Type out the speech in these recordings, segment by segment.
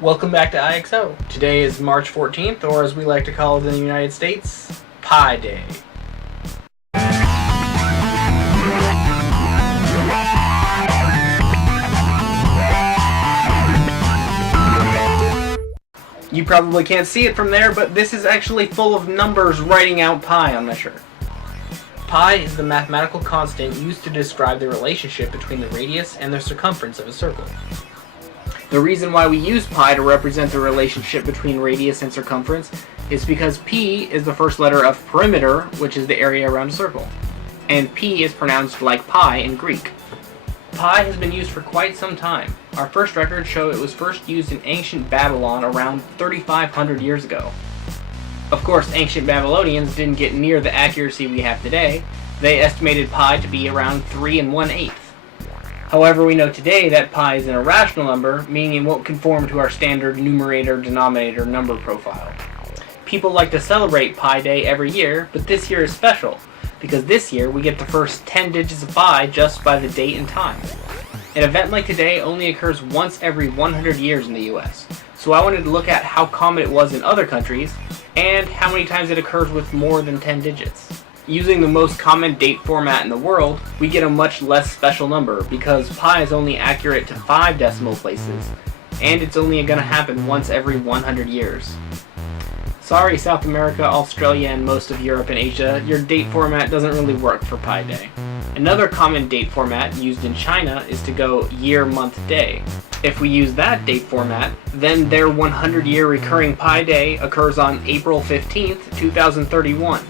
Welcome back to IXO. Today is March 14th, or as we like to call it in the United States, Pi Day. You probably can't see it from there, but this is actually full of numbers writing out pi on my shirt. Pi is the mathematical constant used to describe the relationship between the radius and the circumference of a circle. The reason why we use pi to represent the relationship between radius and circumference is because p is the first letter of perimeter, which is the area around a circle, and p is pronounced like pi in Greek. Pi has been used for quite some time. Our first records show it was first used in ancient Babylon around 3,500 years ago. Of course, ancient Babylonians didn't get near the accuracy we have today. They estimated pi to be around 3 1/8. However, we know today that pi is an irrational number, meaning it won't conform to our standard numerator-denominator number profile. People like to celebrate Pi Day every year, but this year is special, because this year we get the first 10 digits of pi just by the date and time. An event like today only occurs once every 100 years in the US, so I wanted to look at how common it was in other countries, and how many times it occurs with more than 10 digits. Using the most common date format in the world, we get a much less special number, because pi is only accurate to 5 decimal places, and it's only going to happen once every 100 years. Sorry, South America, Australia, and most of Europe and Asia, your date format doesn't really work for Pi Day. Another common date format used in China is to go year, month, day. If we use that date format, then their 100-year recurring Pi Day occurs on April 15th, 2031.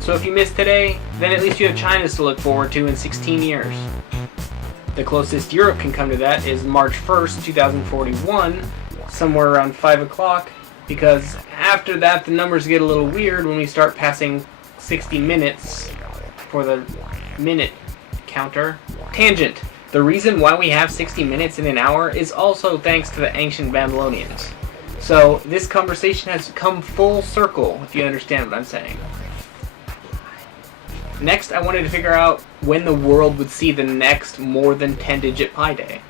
So if you missed today, then at least you have China's to look forward to in 16 years. The closest Europe can come to that is March 1st, 2041, somewhere around 5 o'clock, because after that the numbers get a little weird when we start passing 60 minutes for the minute counter. Tangent. The reason why we have 60 minutes in an hour is also thanks to the ancient Babylonians. So this conversation has come full circle, if you understand what I'm saying. Next, I wanted to figure out when the world would see the next more than 10-digit Pi Day.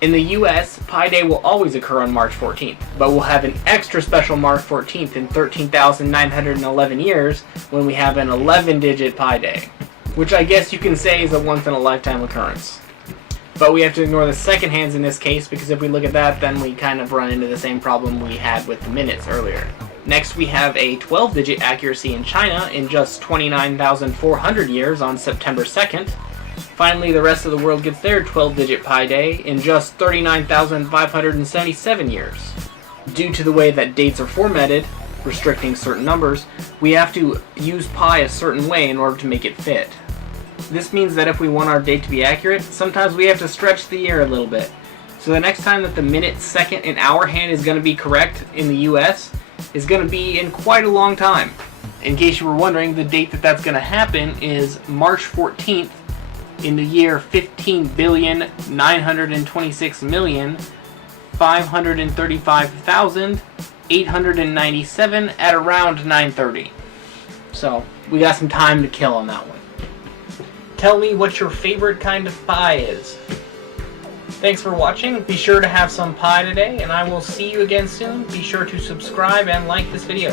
In the US, Pi Day will always occur on March 14th, but we'll have an extra special March 14th in 13,911 years when we have an 11-digit Pi Day, which I guess you can say is a once-in-a-lifetime occurrence. But we have to ignore the second hands in this case, because if we look at that, then we kind of run into the same problem we had with the minutes earlier. Next, we have a 12-digit accuracy in China in just 29,400 years on September 2nd. Finally, the rest of the world gets their 12-digit Pi Day in just 39,577 years. Due to the way that dates are formatted, restricting certain numbers, we have to use pi a certain way in order to make it fit. This means that if we want our date to be accurate, sometimes we have to stretch the year a little bit. So the next time that the minute, second, and hour hand is going to be correct in the US is going to be in quite a long time. In case you were wondering, the date that that's going to happen is March 14th in the year 15,926,535,897 at around 9:30. So we got some time to kill on that one. Tell me what your favorite kind of pie is. Thanks for watching. Be sure to have some pie today, and I will see you again soon. Be sure to subscribe and like this video.